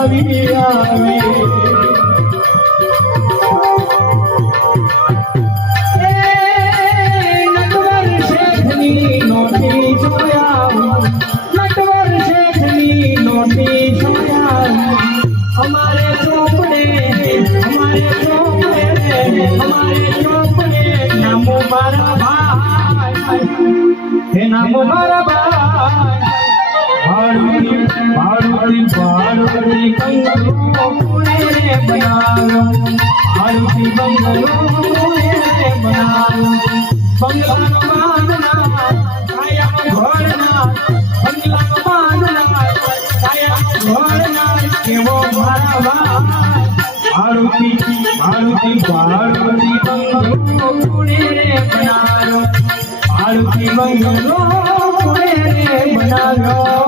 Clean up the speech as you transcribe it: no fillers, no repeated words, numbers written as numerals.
આવી આવે નામો મારા ભાઈ ભાડુતી બંગલો પુણે રે બનાવ્યો ભાડુતી બંગલો પુણે રે બનાવ્યો બંગલાનો બાંધના કાયાનો ઘોડના બંગલાનો બાંધના કાયાનો ઘોડના કેવો મારા ભાઈ ભાડુતી બંગલો પુણે રે બનાવ્યો ભાડુતી બંગલો પુણે રે બનાવ્યો